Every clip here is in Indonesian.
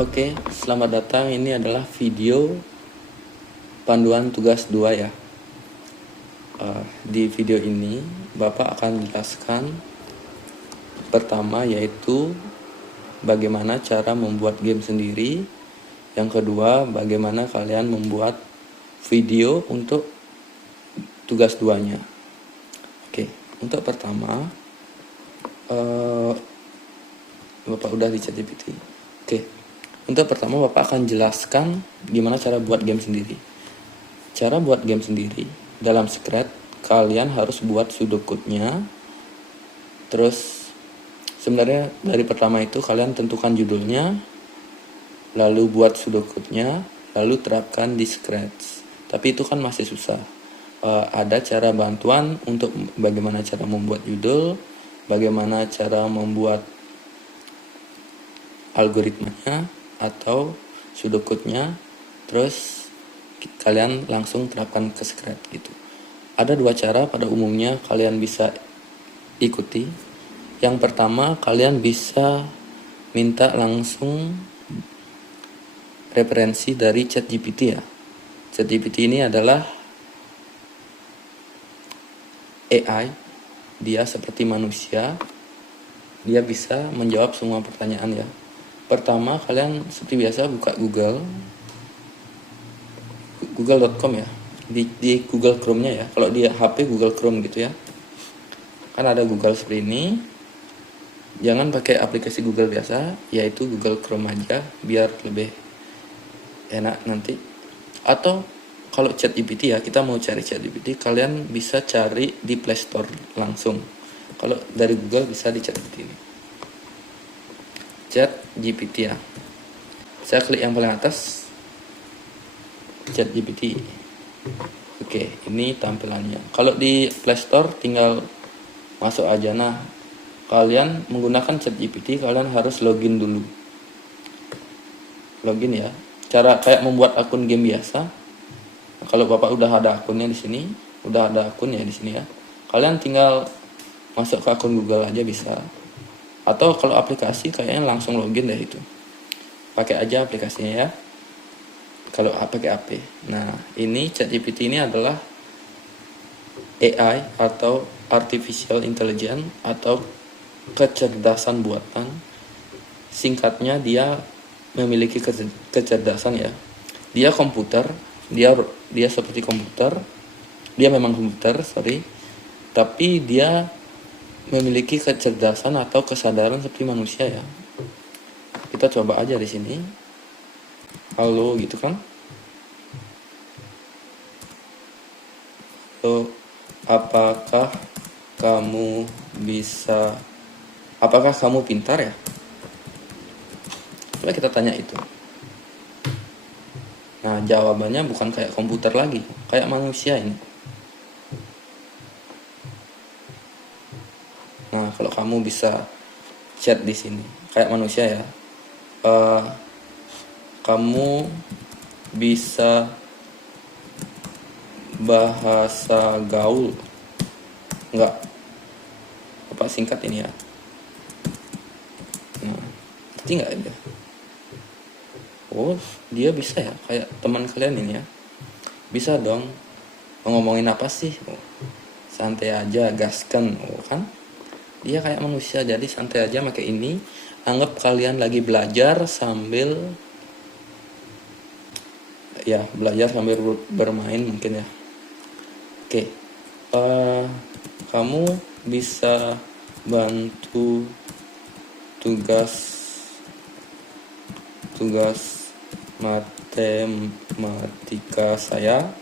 Oke, selamat datang. Ini adalah video panduan tugas 2 ya. Di video ini Bapak akan menjelaskan pertama yaitu bagaimana cara membuat game sendiri. Yang kedua, bagaimana kalian membuat video untuk tugas 2-nya. Oke, untuk pertama Bapak udah di ChatGPT. Oke. Untuk pertama Bapak akan jelaskan gimana cara buat game sendiri. Cara buat game sendiri dalam Scratch kalian harus buat pseudocode-nya. Terus sebenarnya dari pertama itu kalian tentukan judulnya, lalu buat pseudocode-nya, lalu terapkan di Scratch. Tapi itu kan masih susah. Ada cara bantuan untuk bagaimana cara membuat judul, bagaimana cara membuat algoritmanya atau pseudocode-nya, terus kalian langsung terapkan ke Scratch gitu. Ada dua cara pada umumnya kalian bisa ikuti. Yang pertama, kalian bisa minta langsung referensi dari ChatGPT ya. ChatGPT ini adalah AI, dia seperti manusia, dia bisa menjawab semua pertanyaan ya. Pertama, kalian seperti biasa buka google.com ya, di Google Chrome-nya ya. Kalau di HP Google Chrome gitu ya, kan ada Google seperti ini. Jangan pakai aplikasi Google biasa, yaitu Google Chrome aja biar lebih enak nanti. Atau kalau ChatGPT ya, kita mau cari ChatGPT, kalian bisa cari di Play Store langsung. Kalau dari Google bisa di ChatGPT ini. ChatGPT ya. Saya klik yang paling atas, ChatGPT. Oke, ini tampilannya. Kalau di Play Store tinggal masuk aja. Nah, kalian menggunakan ChatGPT, kalian harus login dulu. Login ya. Cara kayak membuat akun game biasa. Nah, kalau Bapak udah ada akunnya di sini, udah ada akun ya di sini ya. Kalian tinggal masuk ke akun Google aja bisa. Atau kalau aplikasi kayaknya langsung login deh itu. Pakai aja aplikasinya ya. Kalau pakai HP. Nah, ini ChatGPT ini adalah AI atau Artificial Intelligence atau kecerdasan buatan. Singkatnya dia memiliki kecerdasan ya. Dia komputer, dia seperti komputer. Dia memang komputer, tapi dia memiliki kecerdasan atau kesadaran seperti manusia ya. Kita coba aja di sini. Halo gitu kan. Halo, apakah kamu pintar ya? Coba kita tanya itu. Nah, jawabannya bukan kayak komputer lagi, kayak manusia ini. Nah, kalau kamu bisa chat di sini kayak manusia ya, kamu bisa bahasa gaul enggak? Apa singkat ini ya? Nah, ngerti nggak ya? Oh, dia bisa ya, kayak teman kalian ini ya. Bisa dong. Ngomongin apa sih? Oh, santai aja, gaskan. Oh kan? Dia kayak manusia, jadi santai aja pakai ini. Anggap kalian lagi belajar sambil bermain mungkin ya. Oke. Kamu bisa bantu tugas matematika saya.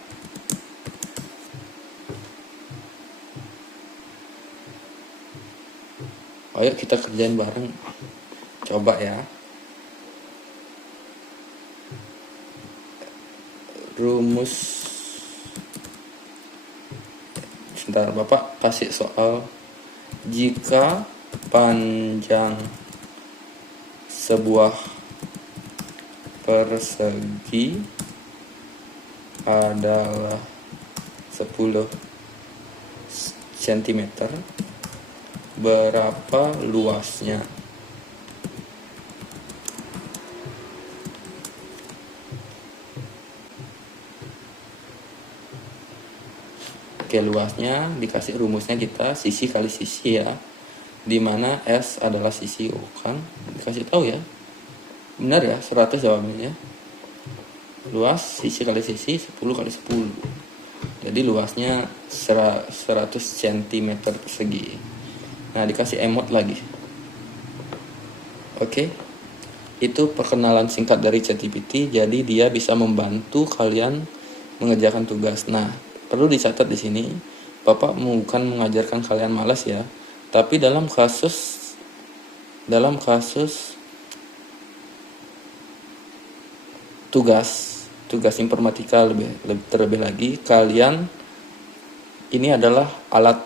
Ayo kita kerjain bareng. Coba ya. Rumus. Sebentar, Bapak kasih soal. Jika panjang sebuah persegi adalah 10 cm, berapa luasnya? Oke, luasnya dikasih rumusnya kita sisi kali sisi ya, dimana S adalah sisi. Kan dikasih tahu ya, benar ya, 100 jawabannya. Luas sisi kali sisi 10 kali 10, jadi luasnya 100 cm persegi. Nah, dikasih emot lagi. Oke, itu perkenalan singkat dari ChatGPT. Jadi dia bisa membantu kalian mengerjakan tugas. Nah, perlu dicatat di sini, Bapak bukan mengajarkan kalian malas ya, tapi dalam kasus tugas informatika terlebih lagi, kalian ini adalah alat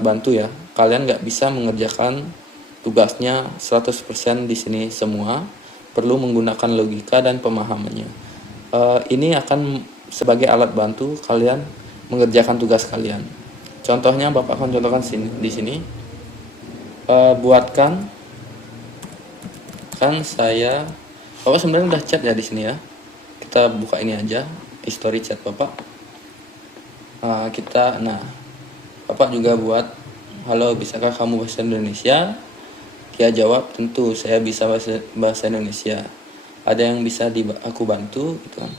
bantu ya. Kalian nggak bisa mengerjakan tugasnya 100% di sini semua, perlu menggunakan logika dan pemahamannya. Ini akan sebagai alat bantu kalian mengerjakan tugas kalian. Contohnya Bapak akan contohkan di sini. Buatkan, kan saya, Bapak sebenarnya udah chat ya di sini ya. Kita buka ini aja, history chat Bapak. Bapak juga buat, halo, bisakah kamu bahasa Indonesia? Dia jawab, tentu saya bisa bahasa Indonesia. Ada yang bisa aku bantu gitu kan.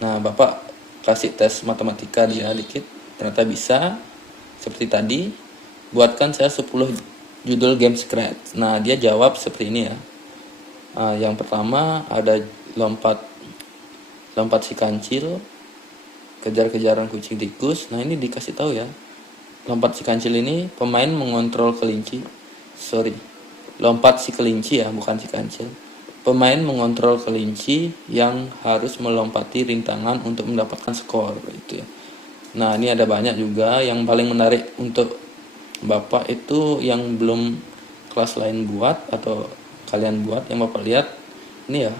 Nah, Bapak kasih tes matematika dia dikit, ternyata bisa. Seperti tadi, buatkan saya 10 judul game Scratch. Nah, dia jawab seperti ini ya. Yang pertama ada lompat si kancil, kejar-kejaran kucing tikus. Nah, ini dikasih tahu ya. Lompat si kancil ini pemain mengontrol kelinci. Lompat si kelinci ya, bukan si kancil. Pemain mengontrol kelinci yang harus melompati rintangan untuk mendapatkan skor itu ya. Nah, ini ada banyak juga. Yang paling menarik untuk Bapak itu yang belum kelas lain buat atau kalian buat, yang Bapak lihat ini ya,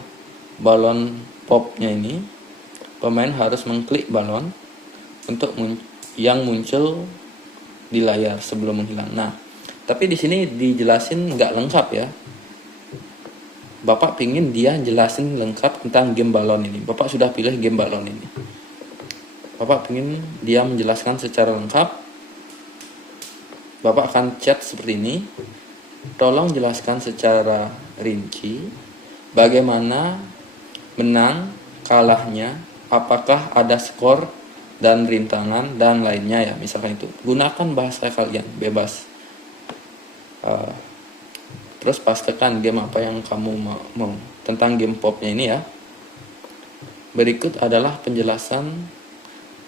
balon popnya ini. Pemain harus mengklik balon untuk yang muncul di layar sebelum menghilang. Nah, tapi di sini dijelasin nggak lengkap ya. Bapak pingin dia jelasin lengkap tentang game balon ini. Bapak sudah pilih game balon ini. Bapak pingin dia menjelaskan secara lengkap. Bapak akan chat seperti ini. Tolong jelaskan secara rinci bagaimana menang, kalahnya, apakah ada skor dan rintangan dan lainnya ya, misalkan itu. Gunakan bahasa kalian bebas. Terus pastikan game apa yang kamu mau tentang game popnya ini ya. Berikut adalah penjelasan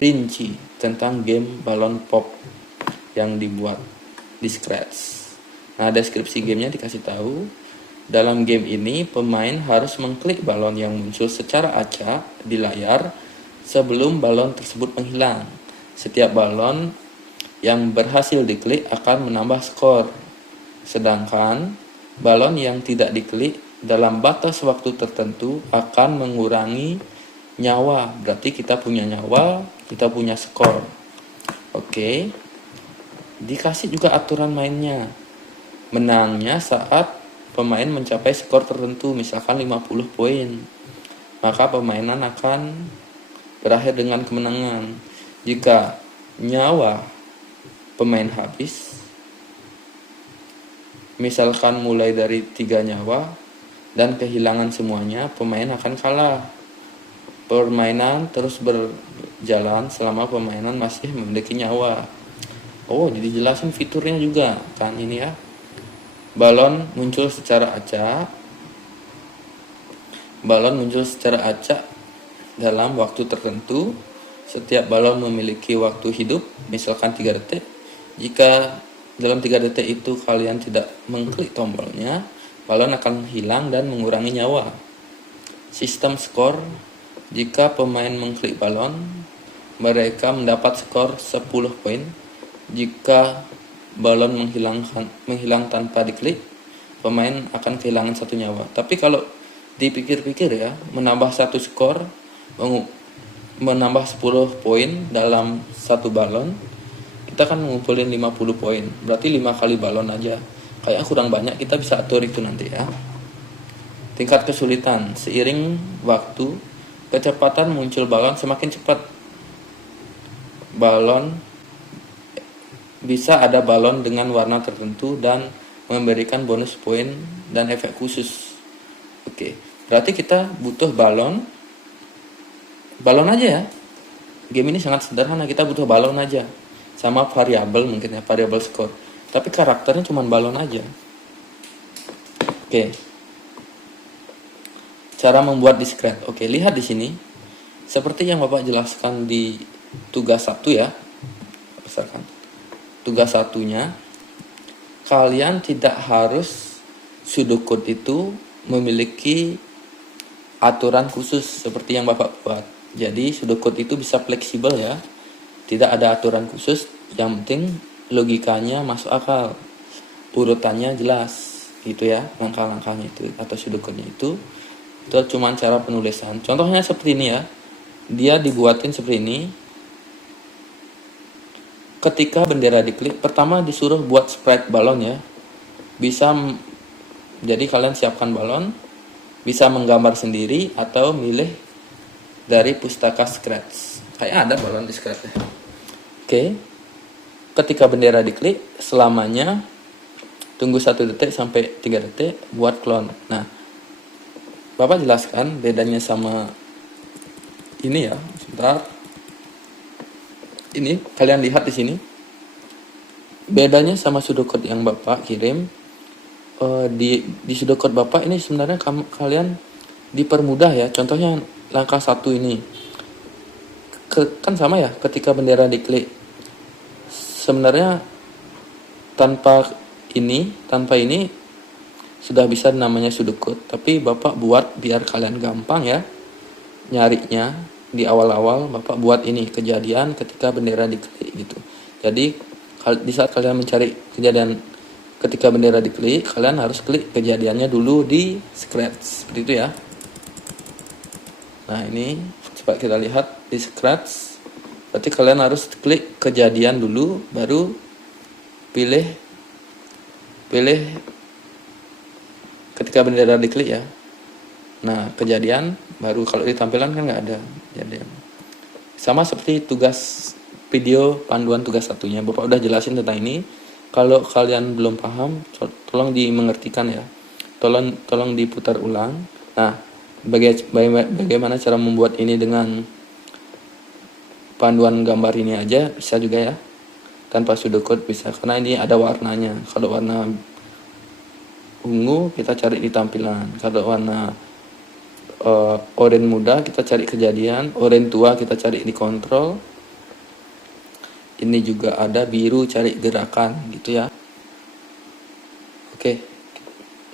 rinci tentang game balon pop yang dibuat di Scratch. Nah, deskripsi gamenya dikasih tahu. Dalam game ini, pemain harus mengklik balon yang muncul secara acak di layar sebelum balon tersebut menghilang. Setiap balon yang berhasil diklik akan menambah skor. Sedangkan balon yang tidak diklik dalam batas waktu tertentu akan mengurangi nyawa. Berarti kita punya nyawa, kita punya skor. Oke. Dikasih juga aturan mainnya. Menangnya saat pemain mencapai skor tertentu, misalkan 50 poin. Maka permainan akan berakhir dengan kemenangan. Jika nyawa pemain habis, misalkan mulai dari 3 nyawa dan kehilangan semuanya, pemain akan kalah. Permainan terus berjalan selama permainan masih memiliki nyawa. Oh, jadi jelasin fiturnya juga kan ini ya. Balon muncul secara acak. Dalam waktu tertentu. Setiap balon memiliki waktu hidup, misalkan 3 detik. Jika dalam 3 detik itu kalian tidak mengklik tombolnya, balon akan hilang dan mengurangi nyawa. Sistem skor, jika pemain mengklik balon, mereka mendapat skor 10 poin. Jika balon menghilang tanpa diklik, pemain akan kehilangan 1 nyawa. Tapi kalau dipikir-pikir ya, menambah 1 skor, menambah 10 poin dalam 1 balon, kita kan ngumpulin 50 poin. Berarti 5 kali balon aja. Kayak kurang banyak, kita bisa atur itu nanti ya. Tingkat kesulitan, seiring waktu, kecepatan muncul balon semakin cepat. Balon bisa ada balon dengan warna tertentu dan memberikan bonus poin dan efek khusus. Oke, berarti kita butuh balon aja ya. Game ini sangat sederhana, kita butuh balon aja sama variabel, mungkin ya, variabel skor. Tapi karakternya cuma balon aja. Oke. Cara membuat discrete. Oke, lihat di sini. Seperti yang Bapak jelaskan di tugas 1 ya. Misalkan tugas satunya, kalian tidak harus pseudocode itu memiliki aturan khusus seperti yang Bapak buat. Jadi pseudocode itu bisa fleksibel ya. Tidak ada aturan khusus, yang penting logikanya masuk akal. Urutannya jelas gitu ya, langkah-langkahnya itu atau pseudocode-nya itu cuma cara penulisan. Contohnya seperti ini ya. Dia dibuatin seperti ini. Ketika bendera diklik, pertama disuruh buat sprite balon ya. Jadi kalian siapkan balon, bisa menggambar sendiri atau milih dari pustaka Scratch. Kayak ada balon di Scratch ya. Oke. Ketika bendera diklik, selamanya tunggu 1 detik sampai 3 detik buat clone. Nah, Bapak jelaskan bedanya sama ini ya. Sebentar. Ini kalian lihat di sini. Bedanya sama pseudocode yang Bapak kirim, di pseudocode Bapak ini sebenarnya kalian dipermudah ya. Contohnya langkah 1 ini. Kan sama ya, ketika bendera diklik. Sebenarnya tanpa ini sudah bisa namanya pseudocode, tapi Bapak buat biar kalian gampang ya nyarinya. Di awal-awal Bapak buat ini kejadian ketika bendera diklik gitu. Jadi di saat kalian mencari kejadian ketika bendera diklik, kalian harus klik kejadiannya dulu di Scratch seperti itu ya. Nah, ini coba kita lihat di Scratch. Berarti kalian harus klik kejadian dulu, baru pilih ketika bendera diklik ya. Nah, kejadian baru, kalau di tampilan kan nggak ada kejadian. Sama seperti tugas video panduan tugas satunya, Bapak udah jelasin tentang ini. Kalau kalian belum paham, tolong dimengertikan ya. Tolong diputar ulang. Nah, bagaimana cara membuat ini dengan panduan gambar ini aja bisa juga ya. Tanpa pseudocode bisa, karena ini ada warnanya. Kalau warna ungu kita cari di tampilan. Kalau warna oranye muda kita cari kejadian, oranye tua kita cari di kontrol. Ini juga ada biru cari gerakan gitu ya. Oke.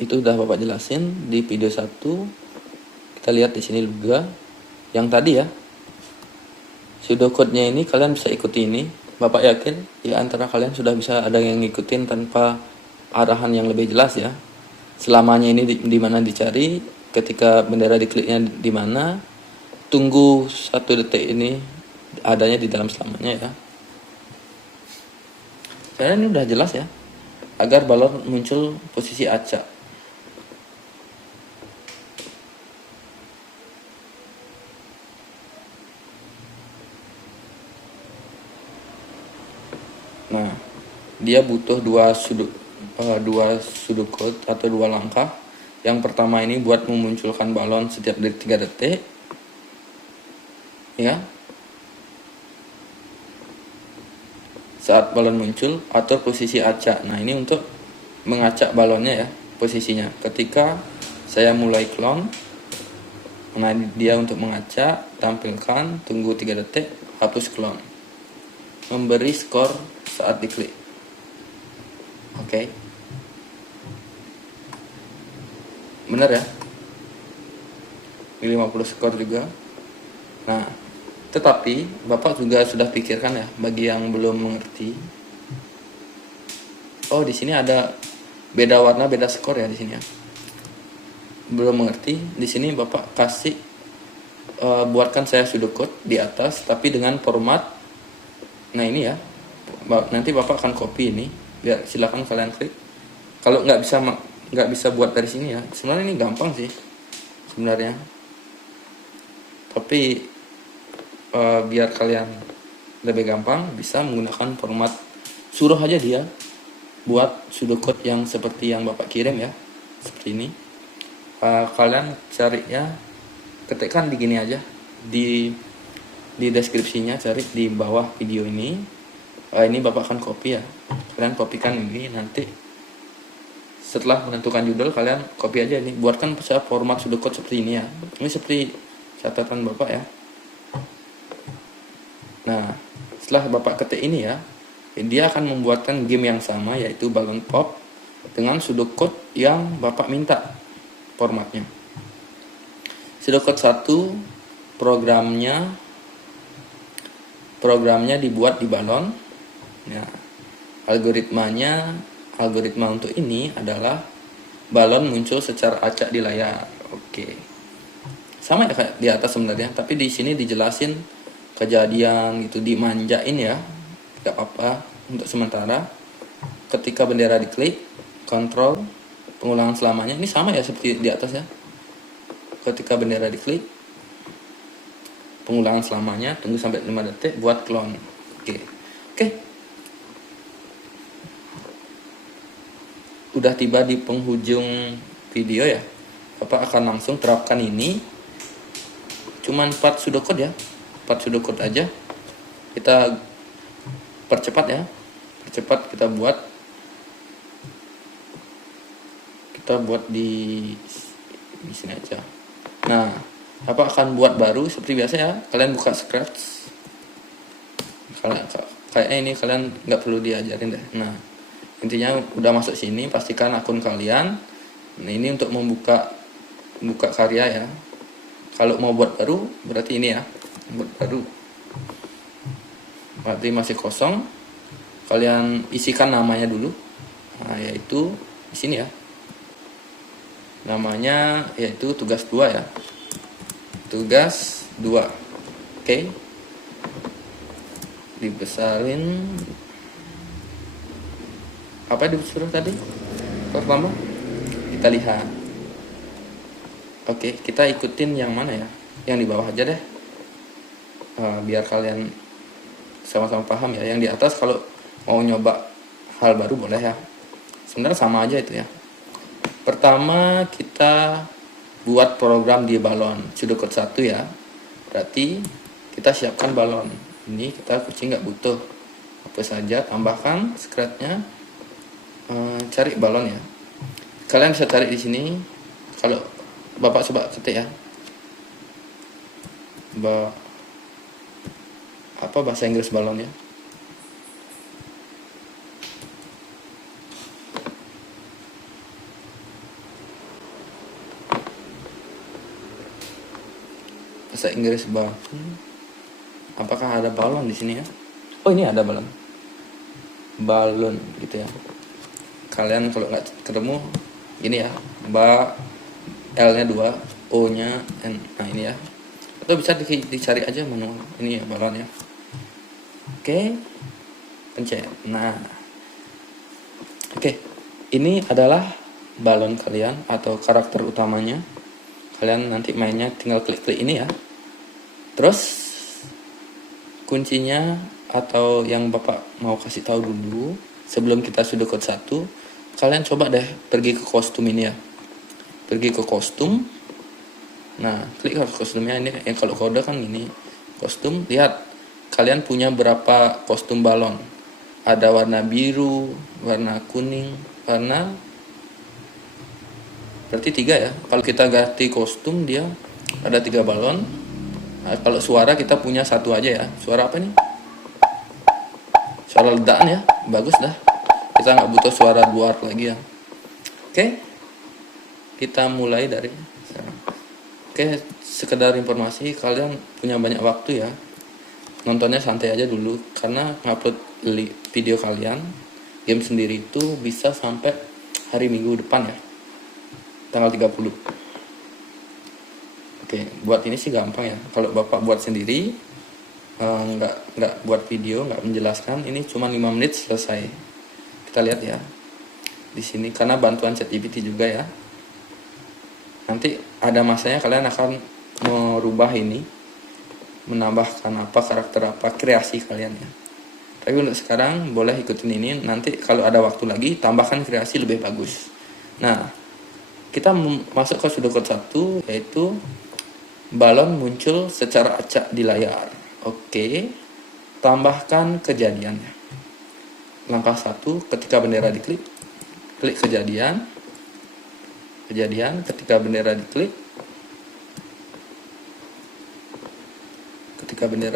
Itu udah Bapak jelasin di video 1. Kita lihat di sini juga yang tadi ya. Pseudocode-nya ini kalian bisa ikuti ini. Bapak yakin di antara kalian sudah bisa ada yang ngikutin tanpa arahan yang lebih jelas ya. Selamanya ini di mana dicari, ketika bendera dikliknya di mana, tunggu 1 detik ini adanya di dalam selamanya ya. Saya ini udah jelas ya, agar balon muncul posisi acak. Nah, dia butuh dua sudut code atau 2 langkah. Yang pertama ini buat memunculkan balon setiap 3 detik. Ya. Saat balon muncul, atur posisi acak. Nah, ini untuk mengacak balonnya ya, posisinya. Ketika saya mulai clone, nah dia untuk mengacak, tampilkan, tunggu 3 detik, hapus clone. Memberi skor saat diklik. Oke. Benar ya? 50 skor juga. Nah, tetapi Bapak juga sudah pikirkan ya, bagi yang belum mengerti. Oh, di sini ada beda warna, beda skor ya di sini ya. Belum mengerti, di sini Bapak kasih buatkan saya pseudocode di atas, tapi dengan format. Nah, ini ya. Nanti Bapak akan copy ini. Biar silakan kalian klik. Kalau nggak bisa buat dari sini ya. Sebenarnya ini gampang sih sebenarnya. Tapi biar kalian lebih gampang bisa menggunakan format suruh aja dia buat pseudocode yang seperti yang Bapak kirim ya, seperti ini. Kalian cari ya, ketikkan di gini aja, di deskripsinya, cari di bawah video ini. Ini Bapak akan copy ya, kalian kopikan ini, nanti setelah menentukan judul kalian copy aja ini, buatkan saya format pseudocode seperti ini ya. Ini seperti catatan Bapak ya. Nah, setelah Bapak ketik ini ya, dia akan membuatkan game yang sama, yaitu Balloon Pop dengan pseudocode yang Bapak minta formatnya. Pseudocode 1 programnya dibuat di balon. Nah, algoritma untuk ini adalah balon muncul secara acak di layar. Oke. Sama ya kayak di atas sebenarnya, tapi di sini dijelasin kejadian gitu, dimanjain ya. Gak apa-apa untuk sementara. Ketika bendera diklik, kontrol pengulangan selamanya. Ini sama ya seperti di atas ya. Ketika bendera diklik, pengulangan selamanya, tunggu sampai 5 detik buat clone. Oke. Udah tiba di penghujung video ya. Bapak akan langsung terapkan ini. Cuman 4 pseudocode ya. 4 pseudocode aja. Kita percepat ya. Kita buat di sini aja. Nah, Bapak akan buat baru seperti biasa ya. Kalian buka Scratch. Kayaknya ini kalian nggak perlu diajarin deh. Nah, intinya udah masuk sini, pastikan akun kalian. Nah, ini untuk buka karya ya. Kalau mau buat baru berarti ini ya, buat baru. Berarti masih kosong. Kalian isikan namanya dulu. Nah, yaitu di sini ya. Namanya yaitu tugas 2 ya. Tugas 2. Oke. Dibesarin. Apa yang disuruh tadi? Pertama kita lihat. Oke, kita ikutin yang mana ya? Yang di bawah aja deh. Biar kalian sama-sama paham ya. Yang di atas kalau mau nyoba hal baru boleh ya. Sebenarnya sama aja itu ya. Pertama kita buat program di balon, pseudocode 1 ya. Berarti kita siapkan balon. Ini kita kucing nggak butuh. Apa saja, tambahkan scratch-nya. Cari balon ya. Kalian bisa cari di sini. Kalau Bapak coba ketik ya. Apa bahasa Inggris balon ya? Bahasa Inggris balon. Apakah ada balon di sini ya? Oh, ini ada balon. Balon gitu ya. Kalian kalau nggak ketemu ini ya, L-nya 2, O-nya N. Nah, ini ya. Atau bisa dicari aja manual. Ini ya balon ya. Oke. Pencet. Nah. Oke. Ini adalah balon kalian atau karakter utamanya. Kalian nanti mainnya tinggal klik-klik ini ya. Terus kuncinya atau yang Bapak mau kasih tahu dulu sebelum kita pseudocode 1, kalian coba deh pergi ke kostum ini ya. Pergi ke kostum. Nah, klik ke kostumnya ini. Kalau kode kan ini kostum. Lihat kalian punya berapa kostum balon. Ada warna biru, warna kuning, berarti 3 ya. Kalau kita ganti kostum dia ada 3 balon. Nah, kalau suara kita punya 1 aja ya. Suara apa nih? Suara ledakan ya. Bagus dah. Kita nggak butuh suara luar lagi ya. Oke. Kita mulai dari sekarang. Oke, sekedar informasi, kalian punya banyak waktu ya. Nontonnya santai aja dulu, karena ngupload video kalian, game sendiri itu bisa sampai hari Minggu depan ya. Tanggal 30. Oke, buat ini sih gampang ya. Kalau Bapak buat sendiri, nggak buat video, nggak menjelaskan, ini cuma 5 menit selesai. Kita lihat ya. Di sini karena bantuan ChatGPT juga ya. Nanti ada masanya kalian akan merubah ini, menambahkan apa, karakter apa, kreasi kalian ya. Tapi untuk sekarang boleh ikutin ini, nanti kalau ada waktu lagi tambahkan kreasi lebih bagus. Nah, kita masuk ke sudut kode 1, yaitu balon muncul secara acak di layar. Oke, tambahkan kejadiannya. Langkah 1, ketika bendera diklik, klik kejadian. Ketika bendera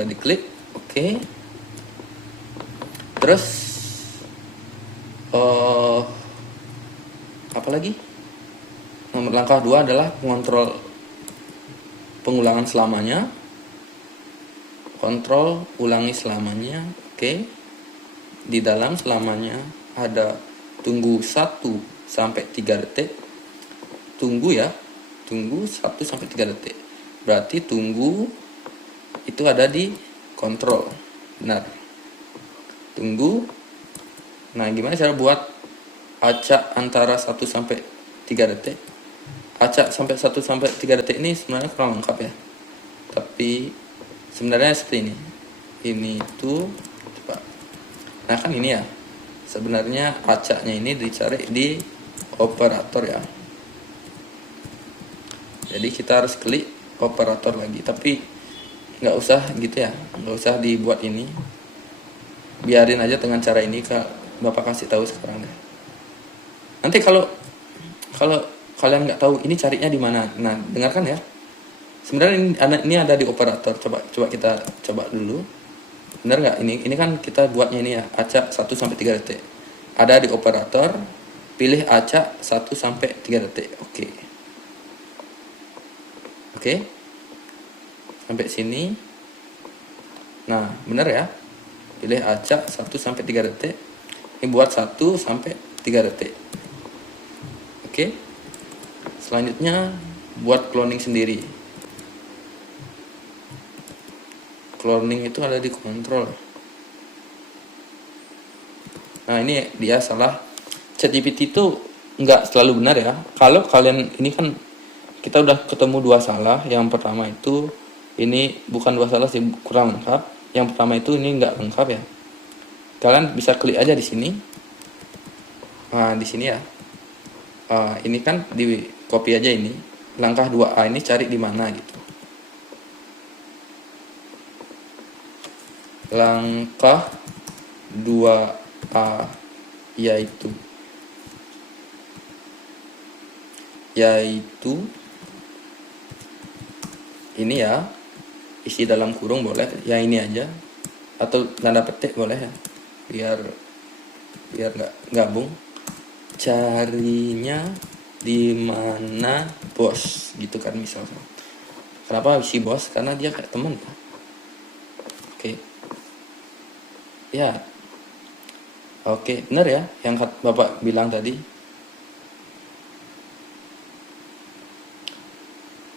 diklik, oke. Terus apa lagi? Langkah 2 adalah mengontrol pengulangan selamanya. Kontrol ulangi selamanya. Oke. Di dalam selamanya ada tunggu 1 sampai 3 detik. Tunggu 1 sampai 3 detik. Berarti tunggu itu ada di kontrol. Benar. Tunggu. Nah, gimana cara buat acak antara 1 sampai 3 detik? Acak sampai 1 sampai 3 detik ini sebenarnya kurang lengkap ya. Tapi sebenarnya seperti ini. Ini tuh coba. Nah, kan ini ya. Sebenarnya acaknya ini dicari di operator ya. Jadi kita harus klik operator lagi, tapi nggak usah gitu ya, nggak usah dibuat ini, biarin aja dengan cara ini. Bapak kasih tahu sekarang deh. Nanti kalau kalian nggak tahu ini carinya di mana, nah dengarkan ya. Sebenarnya ini ada di operator. Coba kita coba dulu. Benar nggak? Ini kan kita buatnya ini ya, acak 1 sampai 3 detik. Ada di operator, pilih acak 1 sampai 3 detik. Oke. Sampai sini. Nah, benar ya. Pilih acak 1 sampai 3 detik. Ini buat 1 sampai 3 detik. Oke. Selanjutnya buat cloning sendiri. Cloning itu ada di kontrol. Nah, ini dia salah. ChatGPT itu nggak selalu benar ya. Kalau kalian ini kan kita udah ketemu 2 salah. Yang pertama itu ini bukan 2 salah sih, kurang lengkap. Yang pertama itu ini nggak lengkap ya. Kalian bisa klik aja di sini. Nah, di sini ya. Ini kan di copy aja ini. Langkah 2A ini cari di mana gitu. Langkah 2A yaitu ini ya, isi dalam kurung boleh ya, ini aja, atau tanda petik boleh ya, biar nggak gabung. Carinya di mana bos gitu kan misalnya. Kenapa si bos? Karena dia kayak temen ya. Oke. Ya. Oke, benar ya yang Bapak bilang tadi.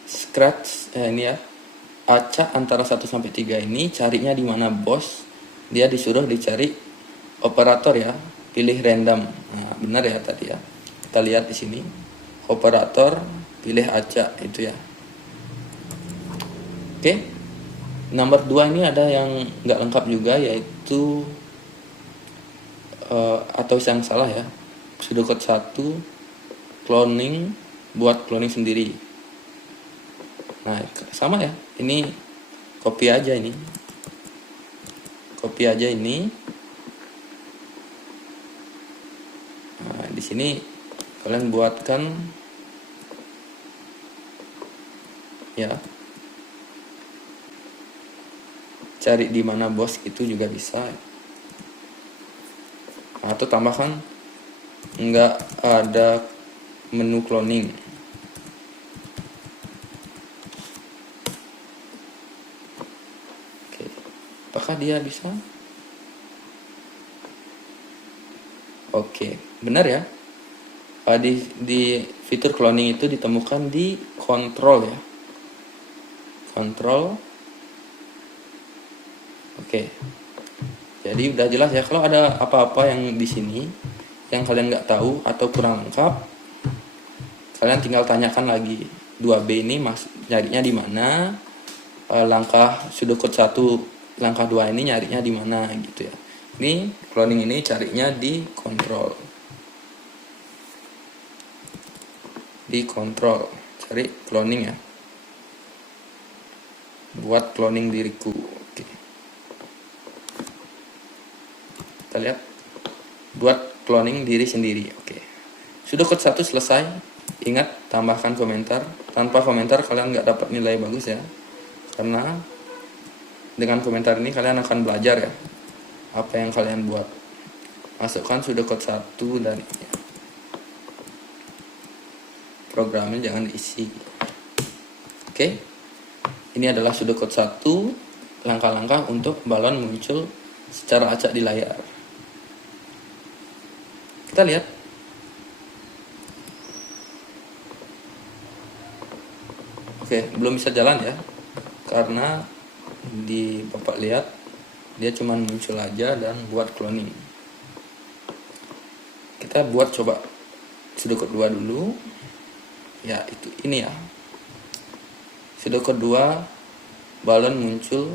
Scratch ini ya. Acak antara 1 sampai 3 ini carinya di mana bos? Dia disuruh dicari operator ya. Pilih random. Nah, benar ya tadi ya. Kita lihat di sini. Operator, pilih acak itu ya. Oke. Nomor 2 ini ada yang nggak lengkap juga, yaitu atau yang salah ya. Pseudocode 1 cloning, buat cloning sendiri. Nah, sama ya. Ini copy aja ini. Nah, di sini kalian buatkan ya. Cari di mana bos itu juga bisa. Atau tambahkan nggak ada menu cloning. Oke. Apakah dia bisa? Oke, benar ya. Di fitur cloning itu ditemukan di kontrol ya. Kontrol. Oke. Jadi udah jelas ya. Kalau ada apa-apa yang di sini yang kalian nggak tahu atau kurang lengkap, kalian tinggal tanyakan lagi. 2B ini nyarinya di mana? Langkah pseudocode 1, langkah 2 ini nyarinya di mana gitu ya. Ini cloning ini carinya di kontrol. Di kontrol, cari cloning ya. Buat cloning diriku. Oke. Kita lihat. Buat cloning diri sendiri. Oke. Sudah code 1 selesai. Ingat, tambahkan komentar. Tanpa komentar kalian nggak dapat nilai bagus ya. Karena dengan komentar ini kalian akan belajar ya apa yang kalian buat. Masukkan pseudocode 1 dan ini. Programnya jangan diisi. Oke. Ini adalah pseudocode 1, langkah-langkah untuk balon muncul secara acak di layar. Kita lihat. Oke, belum bisa jalan ya. Karena di Bapak lihat dia cuma muncul aja dan buat cloning. Kita buat coba pseudocode 2 dulu. Ya, ini ya. Pseudocode 2 balon muncul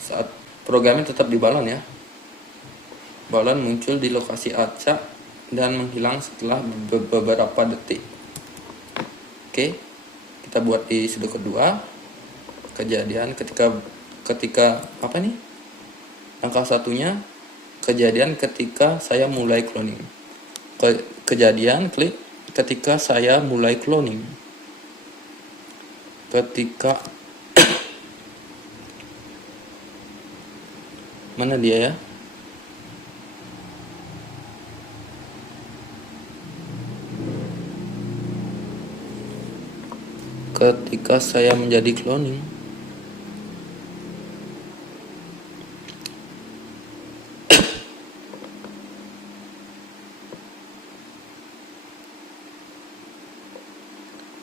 saat programnya tetap di balon ya. Balon muncul di lokasi acak dan menghilang setelah beberapa detik. Oke. Kita buat di pseudocode 2. Kejadian ketika apa nih? Langkah satunya kejadian ketika saya mulai cloning. Kejadian klik ketika saya mulai cloning. Ketika mana dia ya? Ketika saya menjadi cloning.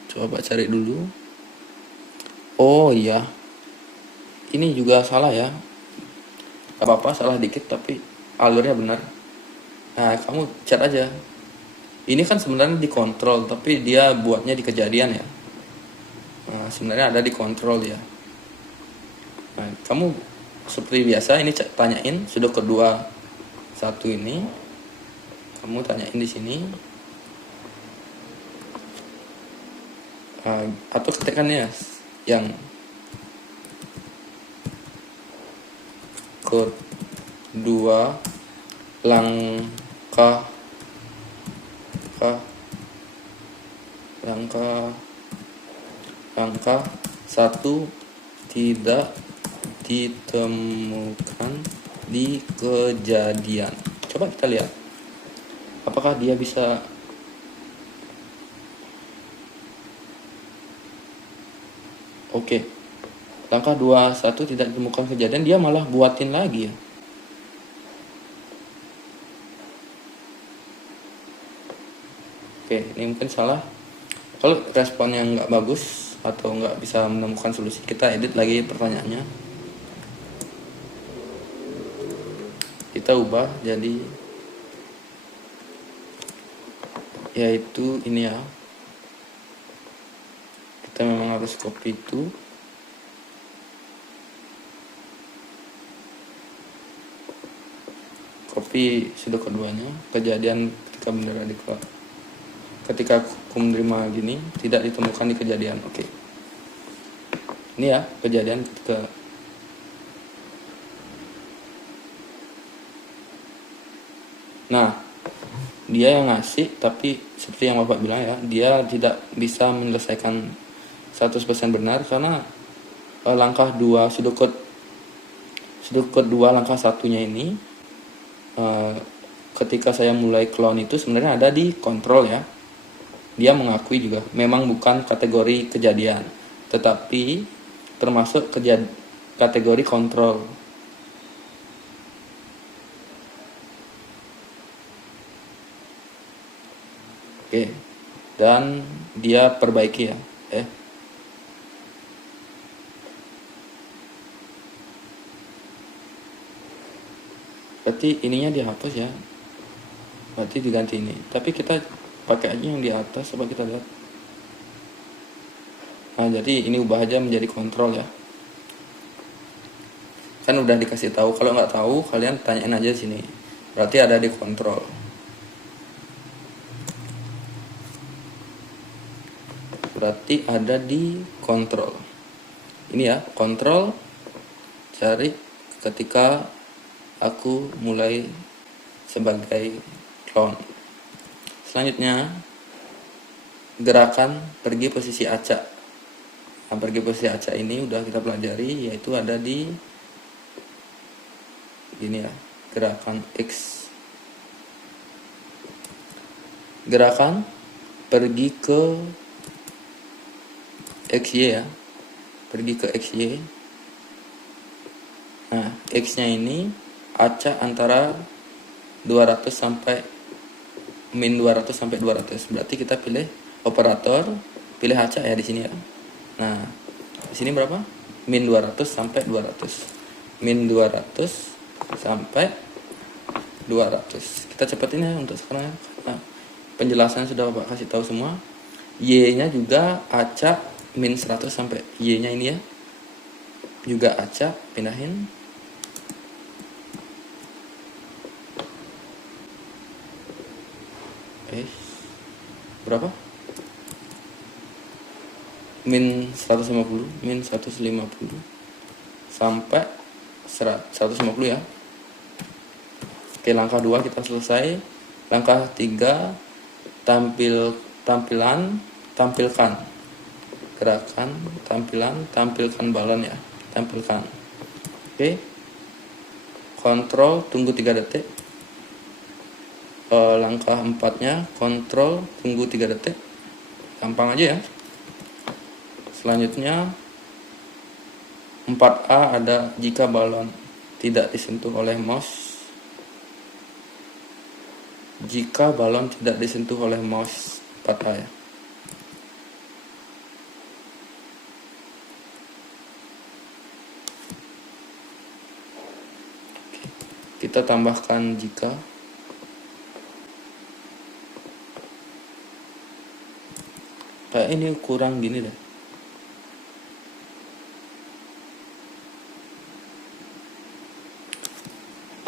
Coba cari dulu. Oh iya, ini juga salah ya. Gak apa-apa, salah dikit tapi alurnya benar. Nah, kamu chat aja. Ini kan sebenarnya dikontrol, tapi dia buatnya di kejadian ya. Nah, sebenarnya ada di kontrol ya. Nah, kamu seperti biasa ini tanyain sudah kedua satu ini. Kamu tanyain di sini. Atau ketikkannya yang kedua langkah satu tidak ditemukan di kejadian. Coba kita lihat apakah dia bisa. Oke. Langkah 21 tidak ditemukan kejadian, dia malah buatin lagi ya. Oke, ini mungkin salah. Kalau responnya nggak bagus atau nggak bisa menemukan solusi, kita edit lagi pertanyaannya. Kita ubah jadi yaitu ini ya. Kita memang harus copy itu. Copy sudah keduanya. Kejadian ketika bendera dikeluar. Ketika aku menerima gini tidak ditemukan di kejadian. Oke. Ini ya kejadian ketika. Nah, dia yang ngasih, tapi seperti yang Bapak bilang ya, dia tidak bisa menyelesaikan 100% benar karena langkah 2 pseudocode 2 langkah satunya ini ketika saya mulai clone itu sebenarnya ada di kontrol ya. Dia mengakui juga memang bukan kategori kejadian, tetapi termasuk kategori kontrol. Oke, dan dia perbaiki ya. Berarti ininya dihapus ya. Berarti diganti ini. Tapi kita pakai aja yang di atas, coba kita lihat. Nah, jadi ini ubah aja menjadi kontrol ya. Kan udah dikasih tahu. Kalau nggak tahu, kalian tanyain aja sini. berarti ada di kontrol. Berarti ada di kontrol. Ini ya, kontrol, cari ketika aku mulai sebagai clown. Selanjutnya, gerakan pergi posisi acak. Nah, pergi posisi acak ini udah kita pelajari, yaitu ada di ini ya, gerakan X. Gerakan pergi ke XY ya, pergi ke XY. Nah, X-nya ini acak antara 200 sampai min 200 sampai 200. Berarti kita pilih operator, pilih acak ya di sini ya. Nah, di sini berapa? Min 200 sampai 200. Min 200 sampai 200. Kita cepetin ya untuk sekarang ya. Nah, penjelasan sudah Bapak kasih tahu semua. Y-nya juga acak min 100 sampai Y-nya ini ya. Juga acak, pindahin. Berapa? Min 150, min 150 sampai 150 ya. Oke, langkah 2 kita selesai. Langkah 3, tampilkan gerakan, tampilkan balon ya, tampilkan. Oke, kontrol, tunggu 3 detik. Langkah 4-nya kontrol, tunggu 3 detik. Gampang aja ya. Selanjutnya 4A ada jika balon tidak disentuh oleh mouse. Jika balon tidak disentuh oleh mouse, 4A ya. Kita tambahkan jika. Kayak ini kurang gini deh.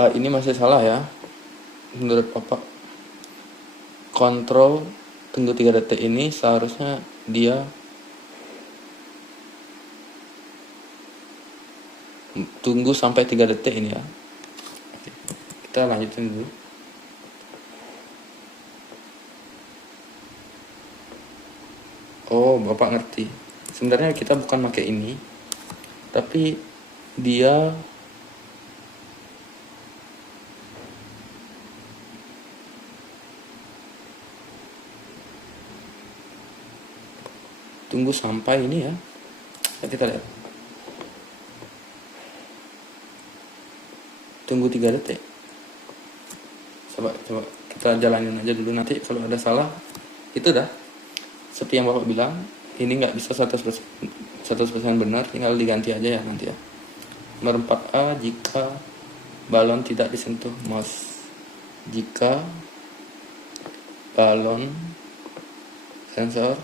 Ini masih salah ya, menurut Bapak. Kontrol tunggu 3 detik ini seharusnya dia tunggu sampai 3 detik ini ya. Oke, kita lanjutin dulu. Oh, Bapak ngerti. Sebenarnya kita bukan pakai ini, tapi dia tunggu sampai ini ya. Kita lihat. Tunggu 3 detik. Coba kita jalanin aja dulu, nanti kalau ada salah itu dah. Seperti yang Bapak bilang, ini nggak bisa 100% benar, tinggal diganti aja ya nanti ya. Nomor 4A, jika balon tidak disentuh mouse. Jika balon sensor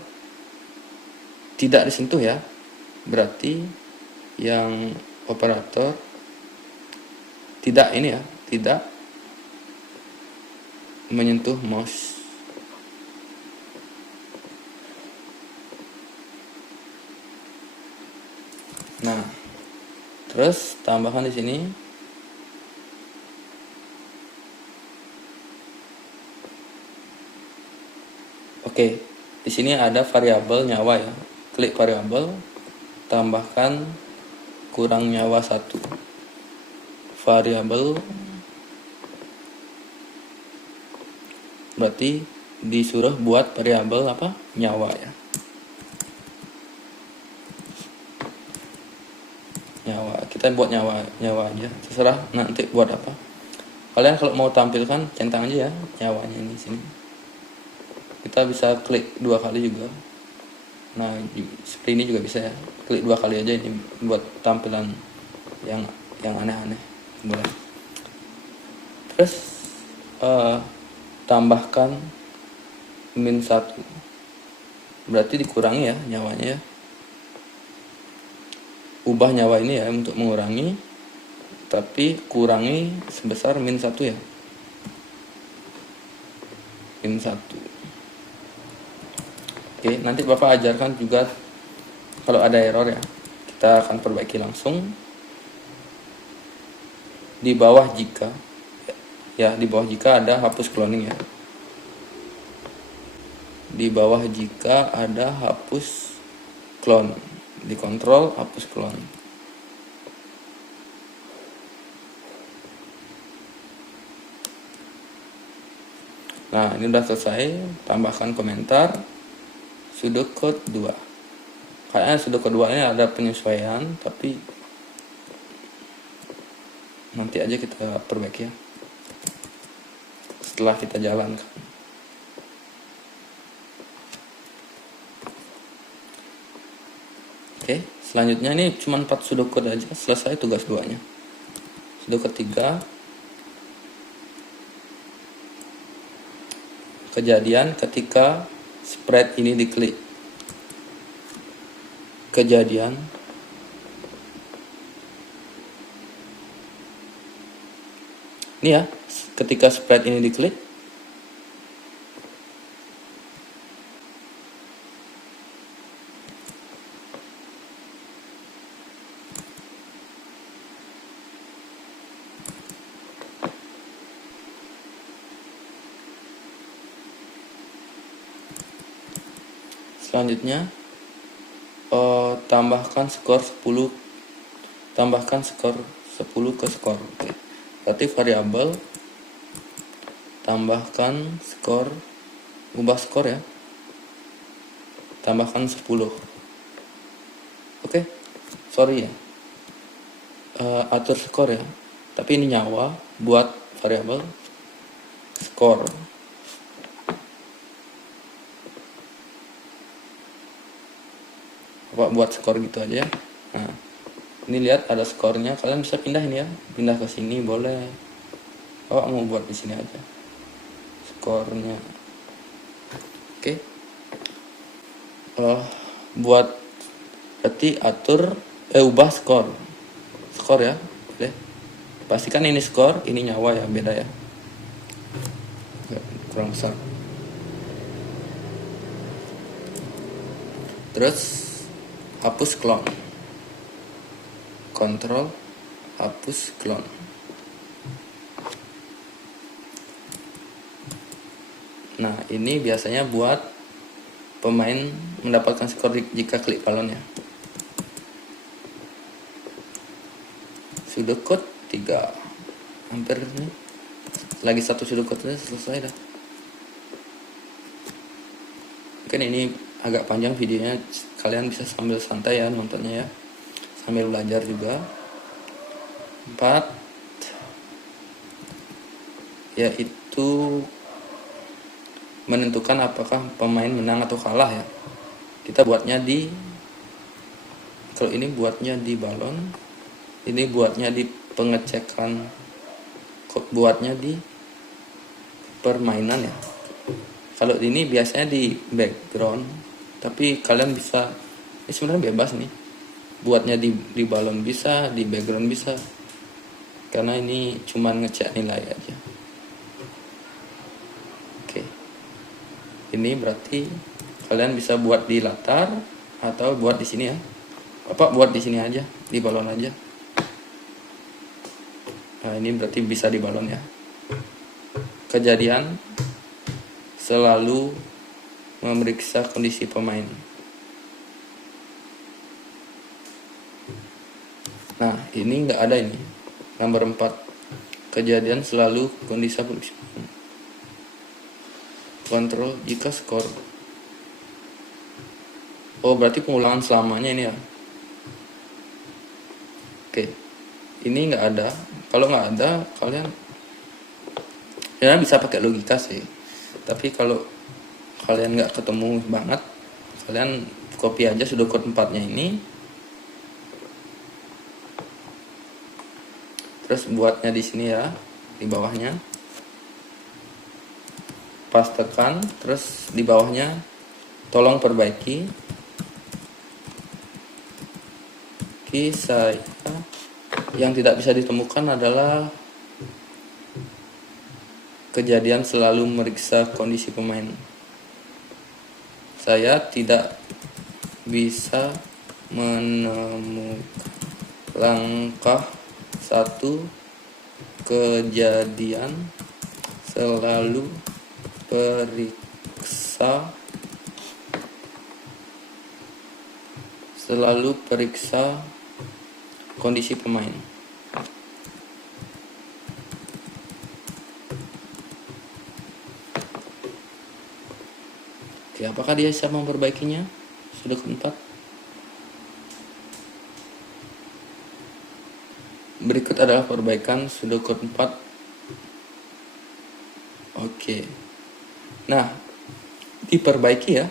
tidak disentuh ya, berarti yang operator tidak ini ya, tidak menyentuh mouse. Nah, terus tambahkan di sini oke, di sini ada variabel nyawa ya. Klik variabel, tambahkan kurang nyawa 1. Variabel berarti disuruh buat variabel apa? Nyawa ya. Nyawa, kita buat nyawa aja, terserah nanti buat apa. Kalian kalau mau tampilkan centang aja ya nyawanya ini sini. Kita bisa klik 2 kali juga. Nah, seperti ini juga bisa ya, klik 2 kali aja ini buat tampilan yang aneh-aneh boleh. Terus tambahkan min 1, berarti dikurangi ya nyawanya ya. Ubah nyawa ini ya untuk mengurangi, tapi kurangi sebesar min 1 ya. pin 1. Oke, nanti Bapak ajarkan juga kalau ada error ya. Kita akan perbaiki langsung. Di bawah jika ada hapus cloning ya. Di bawah jika ada hapus clone, di kontrol hapus clone. Nah, ini udah selesai. Tambahkan komentar pseudocode 2. Kayaknya pseudocode 2 ini ada penyesuaian, tapi nanti aja kita perbaiki ya setelah kita jalankan. Oke, selanjutnya ini cuma 4 pseudocode aja, selesai tugas 2-nya. Pseudocode 3, kejadian ketika spread ini diklik. Kejadian ini ya, ketika spread ini diklik, selanjutnya tambahkan skor 10 ke skor. Oke. Berarti variabel tambahkan skor, ubah skor ya, tambahkan 10. Oke, sorry ya, atur skor ya, tapi ini nyawa buat variabel skor. Bapak buat skor gitu aja ya. Nah, ini lihat ada skornya, kalian bisa pindah ini ya, pindah ke sini boleh. Bapak mau buat di sini aja skornya. Oke. Buat berarti atur ubah skor ya, boleh. Pastikan ini skor, ini nyawa ya, beda ya, kurang besar. Terus hapus clone, kontrol hapus clone. Nah, ini biasanya buat pemain mendapatkan skor jika klik balon ya. Pseudocode 3, hampir nih, lagi satu pseudocode selesai dah. Mungkin ini agak panjang videonya, kalian bisa sambil santai ya nontonnya ya, sambil belajar juga. 4, yaitu menentukan apakah pemain menang atau kalah ya. Kita buatnya kalau ini buatnya di balon, ini buatnya di pengecekan, buatnya di permainan ya. Kalau ini biasanya di background, tapi kalian bisa, ini sebenarnya bebas nih, buatnya di balon bisa, di background bisa, karena ini cuman ngecek nilai aja. Oke, ini berarti kalian bisa buat di latar atau buat di sini ya. Bapak buat di sini aja, di balon aja. Nah, ini berarti bisa di balon ya. Kejadian selalu memeriksa kondisi pemain. Nah, ini nggak ada ini. Nomor 4. Kejadian selalu kondisi produksi. Kontrol jika skor. Oh, berarti pengulangan selamanya ini ya. Oke. Ini nggak ada. Kalau nggak ada, kalian ya bisa pakai logika sih. Tapi kalau kalian nggak ketemu banget, kalian copy aja pseudocode 4-nya ini, terus buatnya di sini ya, di bawahnya, pastekan, terus di bawahnya tolong perbaiki. Saya yang tidak bisa ditemukan adalah kejadian selalu meriksa kondisi pemain. Saya tidak bisa menemukan langkah satu kejadian selalu periksa kondisi pemain. Oke, apakah dia bisa memperbaikinya? Sudah keempat. Berikut adalah perbaikan Sudoku 4. Oke. Nah, diperbaiki ya.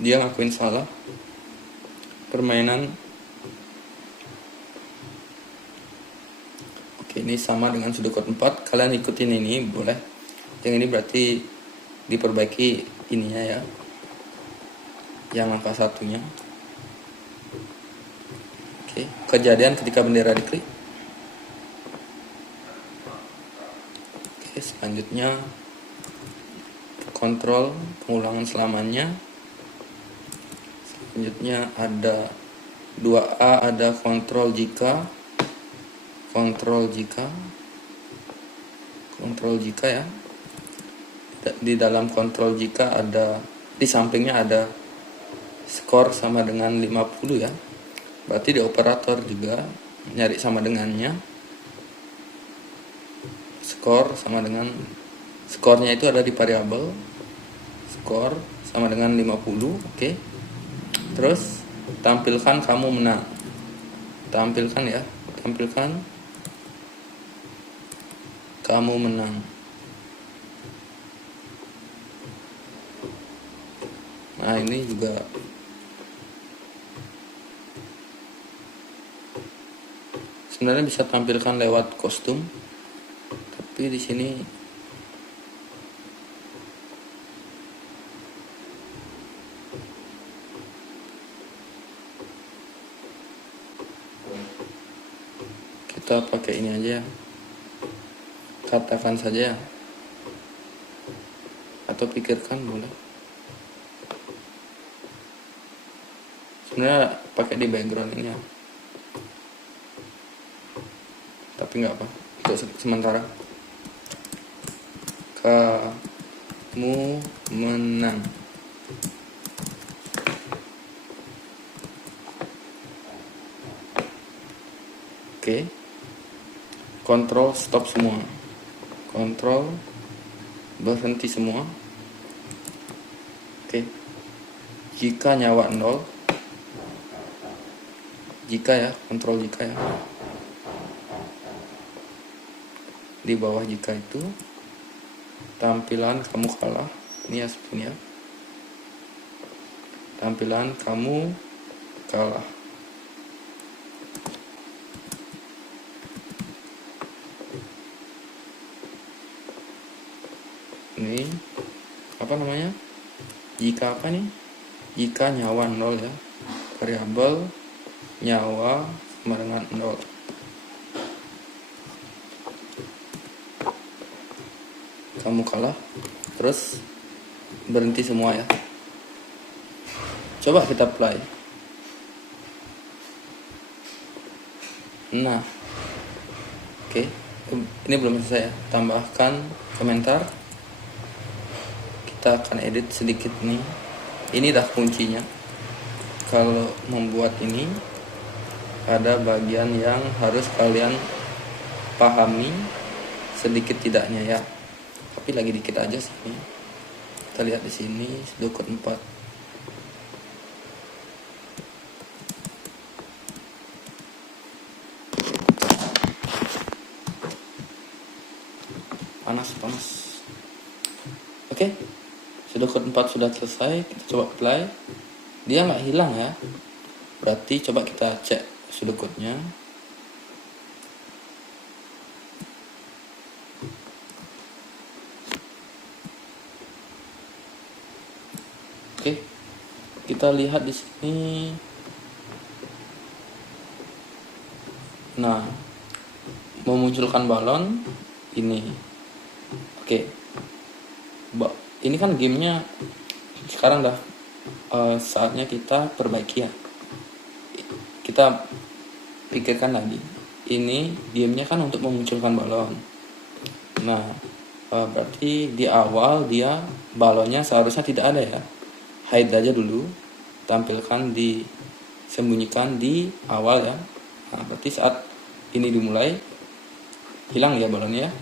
Dia ngakuin salah. Permainan. Oke, ini sama dengan Sudoku 4. Kalian ikutin ini boleh. Yang ini berarti diperbaiki ininya ya. Yang angka satunya. Oke, kejadian ketika bendera diklik. Oke, selanjutnya kontrol pengulangan selamanya. Selanjutnya ada 2A, ada kontrol jika ya. Di dalam kontrol jika ada, di sampingnya ada skor sama dengan 50 ya. Berarti di operator juga nyari sama dengannya. Skor sama dengan, skornya itu ada di variabel skor sama dengan 50. Oke. Terus tampilkan kamu menang. Tampilkan kamu menang. Nah, ini juga sebenarnya bisa tampilkan lewat kostum, tapi di sini kita pakai ini aja ya. Katakan saja ya. Atau pikirkan boleh. Sebenarnya pakai di background ini ya. Tapi nggak apa. Untuk sementara. Kamu menang. Oke. Kontrol stop semua. Kontrol berhenti semua. Oke. Jika nyawa 0. Jika ya, kontrol jika ya. Di bawah jika itu tampilan kamu kalah. Ini ya sebenarnya. Tampilan kamu kalah. Ini apa namanya? Jika apa nih? Jika nyawa 0 ya. Variabel nyawa sama dengan 0. Kamu kalah. Terus berhenti semua ya. Coba kita play. Nah, oke. Ini belum selesai ya. Tambahkan komentar. Kita akan edit sedikit nih. Ini dah kuncinya. Kalau membuat ini ada bagian yang harus kalian pahami sedikit tidaknya ya. Tapi lagi dikit aja sih. Kita lihat di sini Sudoku 4. Panas. Oke. Sudoku 4 sudah selesai. Kita coba play. Dia nggak hilang ya. Berarti coba kita cek Sudoku-nya. Oke. Kita lihat di sini. Nah, memunculkan balon ini. Oke. Ini kan gamenya sekarang dah saatnya kita perbaiki ya. Kita pikirkan lagi, ini gamenya kan untuk memunculkan balon. Nah, berarti di awal dia balonnya seharusnya tidak ada ya. Hide aja dulu, tampilkan sembunyikan di awal ya. Nah, berarti saat ini dimulai, hilang ya balonnya ya.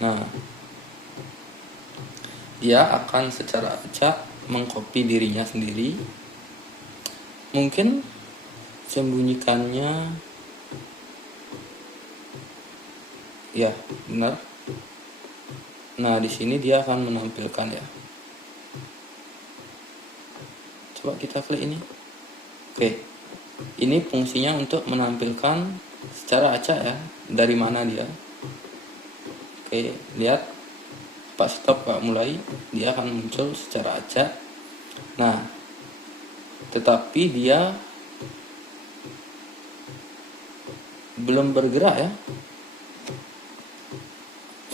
Nah, dia akan secara acak mengcopy dirinya sendiri. Mungkin sembunyikannya ya, benar. Nah, di sini dia akan menampilkan ya. Coba kita klik ini. Oke. Ini fungsinya untuk menampilkan secara acak ya, dari mana dia. Oke, lihat Pak stop Pak mulai, dia akan muncul secara acak. Nah, tetapi dia belum bergerak ya.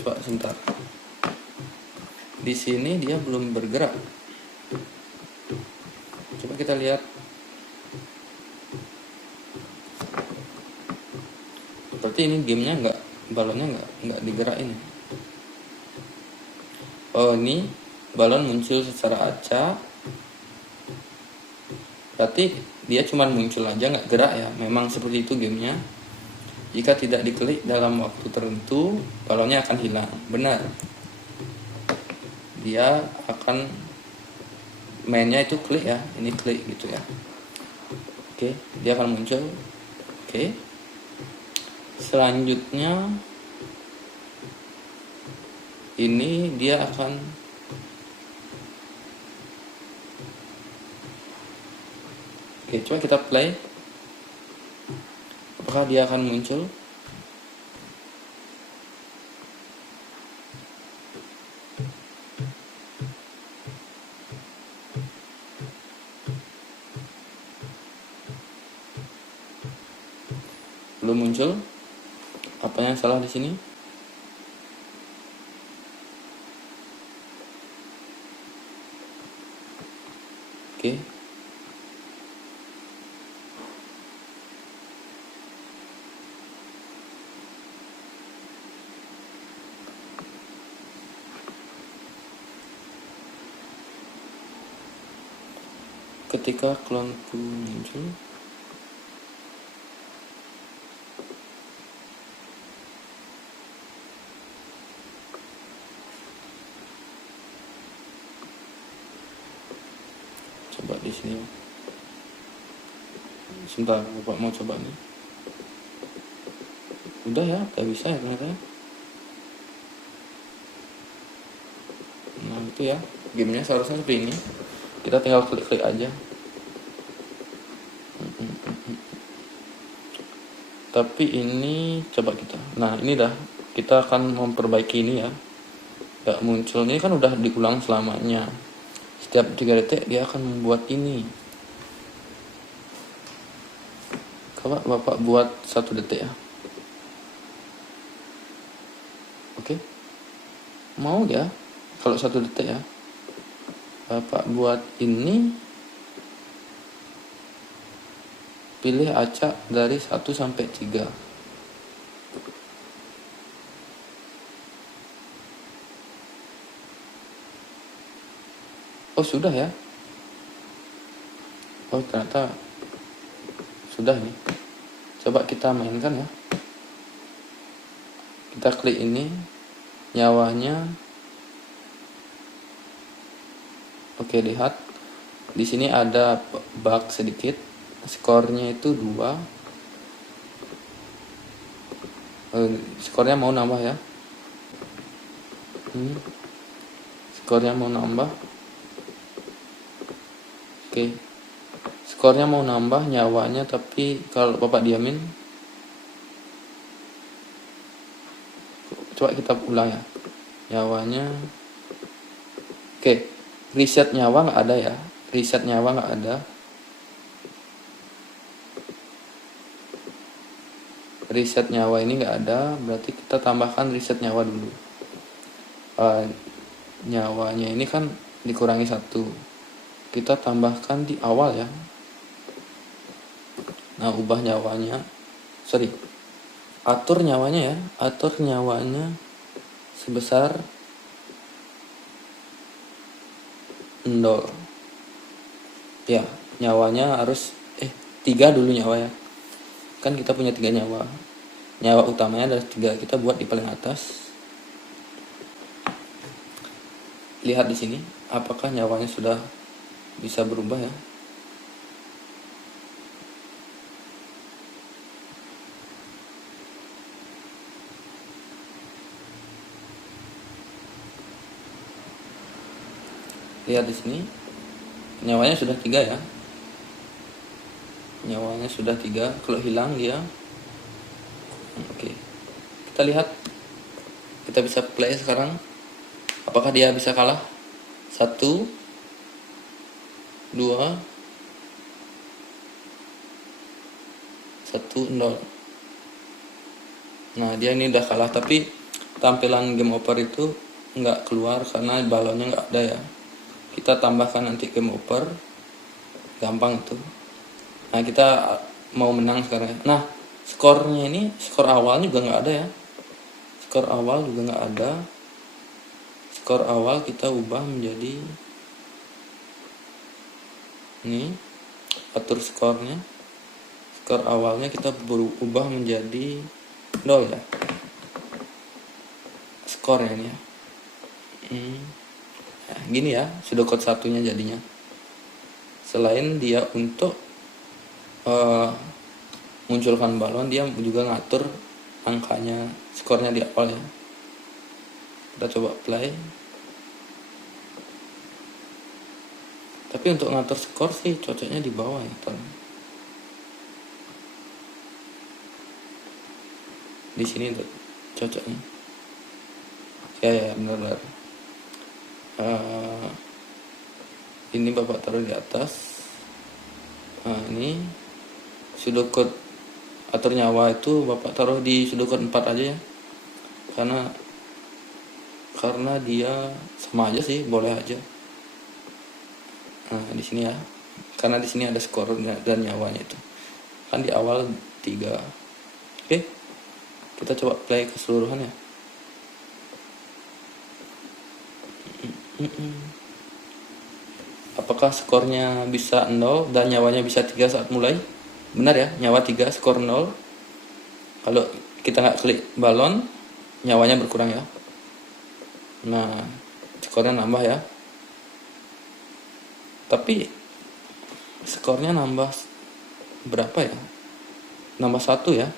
Coba sebentar. Di sini dia belum bergerak. Coba kita lihat. Seperti ini gamenya balonnya nggak digerakin. Oh, ini balon muncul secara acak. Berarti dia cuma muncul aja, nggak gerak ya. Memang seperti itu gamenya. Jika tidak diklik dalam waktu tertentu, balonnya akan hilang. Benar. Dia akan mainnya itu klik ya. Ini klik gitu ya. Oke, dia akan muncul. Oke. Selanjutnya ini dia akan coba kita play. Apakah dia akan muncul? Belum muncul. Apa yang salah di sini? Oke. Ketika klonku muncul, coba di sini. Sebentar, Bapak mau coba nih. Udah ya, udah bisa ya ternyata. Nah, itu ya. Gamenya seharusnya seperti ini. Kita tinggal klik-klik aja. Tapi ini coba kita. Nah, ini dah. Kita akan memperbaiki ini ya. Gak muncul. Ini kan udah diulang selamanya. Setiap 3 detik dia akan membuat ini. Coba Bapak buat 1 detik ya. Oke. Mau ya? Kalau 1 detik ya. Bapak buat ini, pilih acak dari 1 sampai 3. Oh, sudah ya. Oh, ternyata sudah nih. Coba kita mainkan ya. Kita klik ini, nyawanya. Oke, lihat. Di sini ada bug sedikit. Skornya itu 2. Skornya mau nambah ya. Skornya mau nambah. Oke. Skornya mau nambah nyawanya, tapi kalau Bapak diamin. Coba kita ulang ya. Nyawanya. Oke. Reset nyawa nggak ada ya. Reset nyawa nggak ada. Reset nyawa ini nggak ada. Berarti kita tambahkan reset nyawa dulu. nyawanya ini kan dikurangi 1, kita tambahkan di awal ya. Nah, ubah nyawanya, atur nyawanya ya, atur nyawanya sebesar 0 ya. Nyawanya harus 3 dulu nyawa ya, kan kita punya 3 nyawa. Nyawa utamanya adalah 3, kita buat di paling atas. Lihat di sini apakah nyawanya sudah bisa berubah ya. Lihat di sini nyawanya sudah 3 ya. Nyawanya sudah 3. Kalau hilang dia, oke. Kita lihat, kita bisa play sekarang. Apakah dia bisa kalah? 1, 2, 1, 0. Nah, dia ini udah kalah, tapi tampilan game over itu nggak keluar karena balonnya nggak ada ya. Kita tambahkan nanti game over, gampang itu. Nah, kita mau menang sekarang. Nah, skornya ini, skor awal juga nggak ada ya. Skor awal juga nggak ada. Skor awal kita ubah menjadi ini, atur skornya. Skor awalnya kita berubah menjadi 0 ya. Skornya ini ya. Nah, gini ya, pseudocode satunya jadinya. Selain dia untuk munculkan balon, dia juga ngatur angkanya, skornya di awal ya. Kita coba play. Tapi untuk ngatur skor sih cocoknya di bawah ya, di sini tuh cocoknya. Ya benar. Ini Bapak taruh di atas. Nah, ini pseudocode atur nyawa itu Bapak taruh di pseudocode 4 aja ya. Karena dia sama aja sih, boleh aja. Nah, di sini ya. Karena di sini ada skor dan nyawanya itu. Kan di awal 3. Oke. Kita coba play keseluruhan ya. Apakah skornya bisa 0 dan nyawanya bisa 3 saat mulai? Benar ya, nyawa 3, skor 0. Kalau kita nggak klik balon, nyawanya berkurang ya. Nah, skornya nambah ya. Tapi skornya nambah berapa ya? Nambah 1 ya.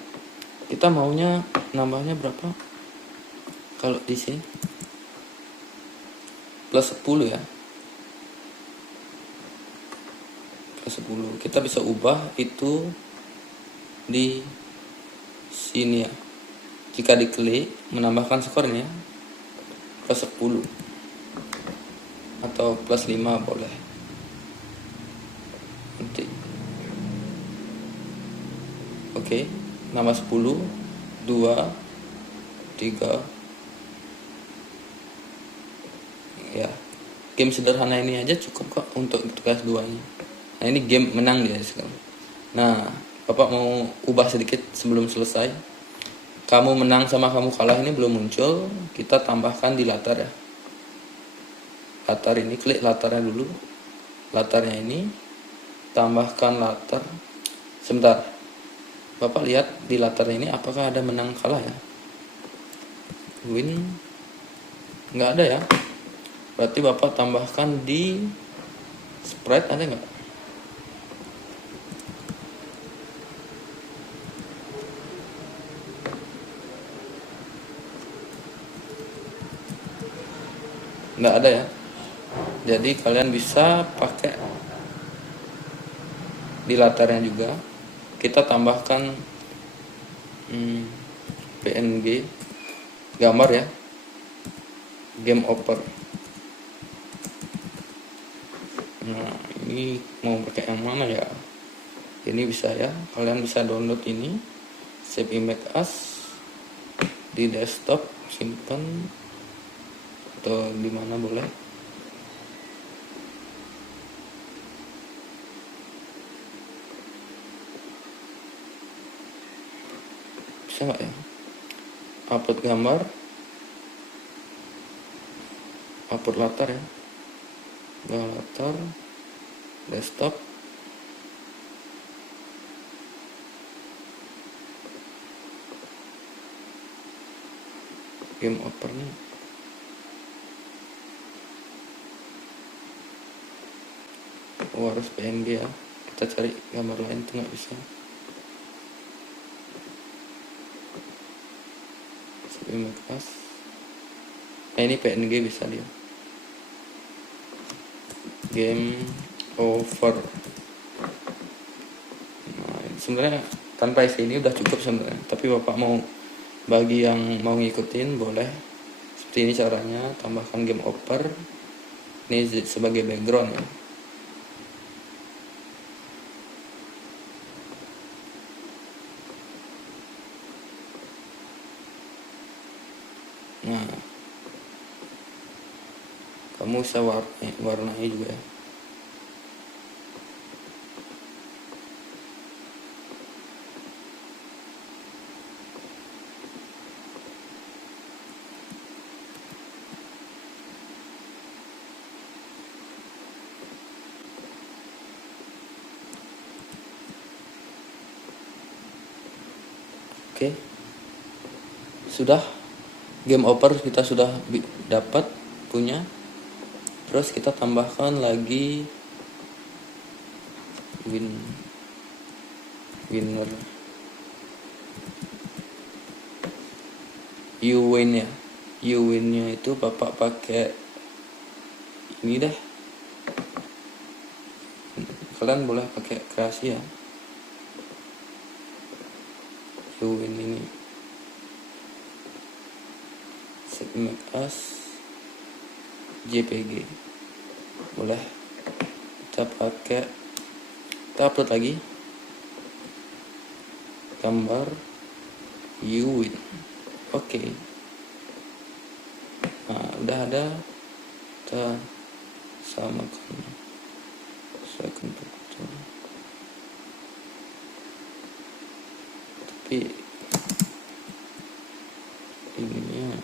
Kita maunya nambahnya berapa? Kalau di sini plus 10 ya. Plus 10. Kita bisa ubah itu di sini ya. Jika diklik menambahkan skornya plus 10 atau plus 5 boleh. Nanti. Oke, nambah 10, 2, 3. Ya, game sederhana ini aja cukup kok untuk tugas 2 ini. Nah, ini game menang dia sekarang. Nah, Bapak mau ubah sedikit sebelum selesai. Kamu menang sama kamu kalah ini belum muncul, kita tambahkan di latar ya. Latar ini, klik latarnya dulu. Latarnya ini, tambahkan latar. Sebentar, Bapak lihat di latarnya ini apakah ada menang kalah ya. Win, nggak ada ya. Berarti Bapak tambahkan di sprite, ada nggak? Nggak ada ya. Jadi kalian bisa pakai di latarnya juga. Kita tambahkan PNG gambar ya. Game over. Nah, ini mau pakai yang mana ya? Ini bisa ya. Kalian bisa download ini, save image as di desktop, simpan. atau di mana boleh. Bisa nggak ya? Upload gambar, upload latar ya, latar, desktop, game opernya. Harus PNG ya, kita cari gambar lain tuh nggak bisa. Kelas. Nah ini PNG bisa dia. Game over. Nah, sebenarnya tanpa isi ini udah cukup sebenarnya, tapi bapak mau bagi yang mau ngikutin boleh seperti ini caranya. Tambahkan game over ini sebagai background ya. Nah, kamu bisa warnai juga ya. Oke, sudah game over kita sudah dapat punya. Terus kita tambahkan lagi winner uwin ya. Uwinnya itu bapak pakai ini deh, kalian boleh pakai kreasi ya. Uwin ini make as JPG boleh, kita pakai, kita upload lagi gambar Uwin. Oke. Nah udah ada, kita samakan second photo. Tapi ininya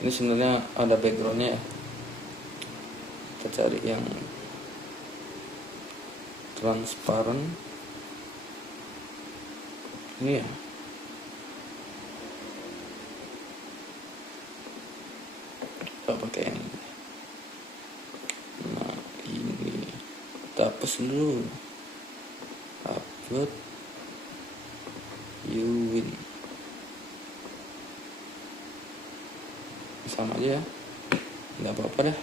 ini sebenarnya ada backgroundnya ya. Kita cari yang transparan ini ya. Kita pakai yang ini. Nah ini kita hapus dulu, upload Uwin. Sama aja ya, nggak apa-apa deh.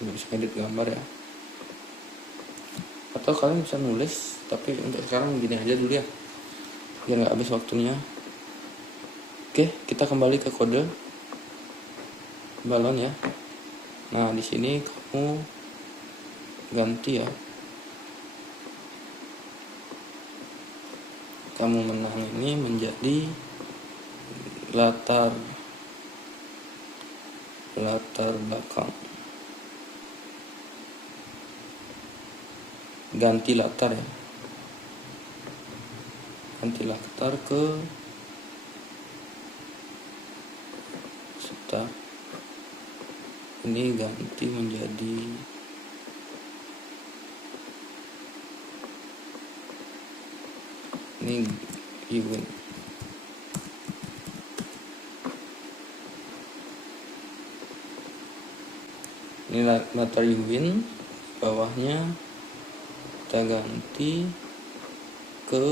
Nggak bisa edit gambar ya, atau kalian bisa nulis, tapi untuk sekarang gini aja dulu ya biar nggak habis waktunya. Oke, kita kembali ke kode balon ya. Nah di sini kamu ganti ya, kamu menang ini menjadi latar belakang. Ganti latar ya, ganti latar ke start. Ini ganti menjadi ini Uwin. Ini latar Uwin, bawahnya kita ganti ke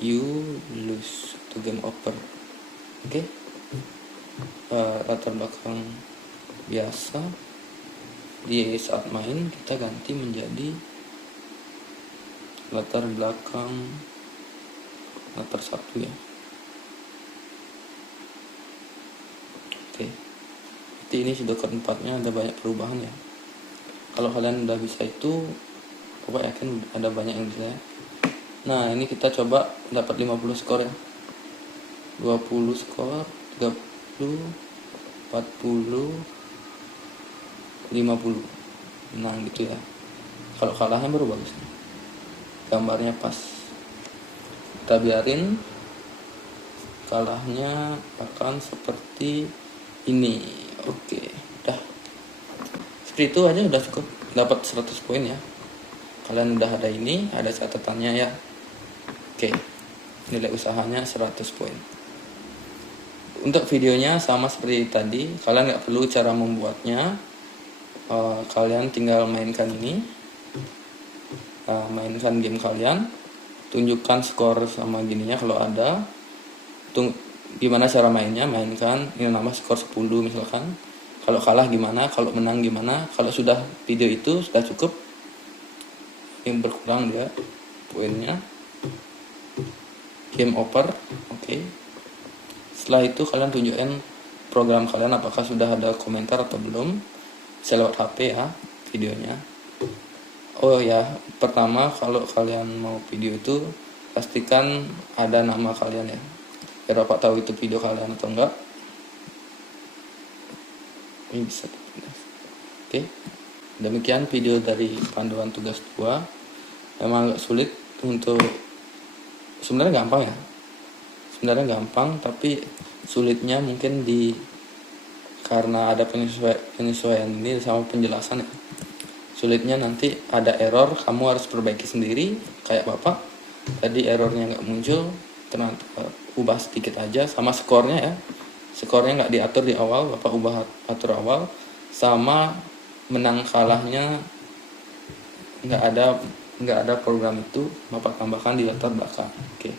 Ulus to game over. Oke. Latar belakang biasa, di saat main kita ganti menjadi latar belakang meter 1 ya. Oke, jadi ini sudah keempatnya, ada banyak perubahan ya. Kalau kalian udah bisa itu, Bapak yakin ada banyak yang bisa ya. Nah, ini kita coba dapat 50 skor ya. 20 skor, 30, 40, 50. Nah, gitu ya. Kalau kalahnya baru bagus. Gambarnya pas. Kita biarin kalahnya akan seperti ini. Oke, udah. Seperti itu aja udah cukup dapat 100 poin ya. Kalian udah ada ini, ada catatannya ya. Oke, nilai usahanya 100 poin. Untuk videonya sama seperti tadi, kalian nggak perlu cara membuatnya. Kalian tinggal mainkan ini, mainkan game kalian, tunjukkan skor sama gininya kalau ada. Gimana cara mainnya, mainkan ini nama skor 10 misalkan. Kalau kalah gimana, kalau menang gimana. Kalau sudah video itu sudah cukup, yang berkurang dia poinnya, game over. Oke. Setelah itu kalian tunjukin program kalian apakah sudah ada komentar atau belum. Saya lewat HP ya videonya. Oh ya, pertama kalau kalian mau video itu pastikan ada nama kalian ya, biar Bapak tahu itu video kalian atau enggak. Ini bisa dipindah. Oke, demikian video dari panduan tugas 2. Memang agak sulit untuk, sebenarnya gampang ya, sebenarnya gampang, tapi sulitnya mungkin karena ada penyesuaian ini sama penjelasan ya. Sulitnya nanti ada error, kamu harus perbaiki sendiri. Kayak Bapak tadi errornya nggak muncul, ternyata ubah sedikit aja. Sama skornya ya, skornya nggak diatur di awal, Bapak ubah atur awal. Sama menang kalahnya nggak ada program itu, Bapak tambahkan di latar belakang. Oke.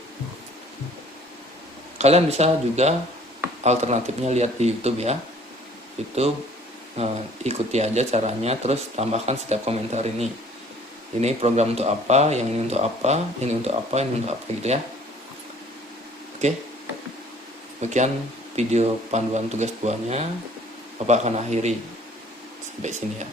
Kalian bisa juga alternatifnya lihat di YouTube ya. YouTube, ikuti aja caranya, terus tambahkan setiap komentar ini program untuk apa, yang ini untuk apa, ini untuk apa, ini untuk apa gitu ya. Oke, demikian video panduan tugas 2-nya. Bapak akan akhiri sampai sini ya.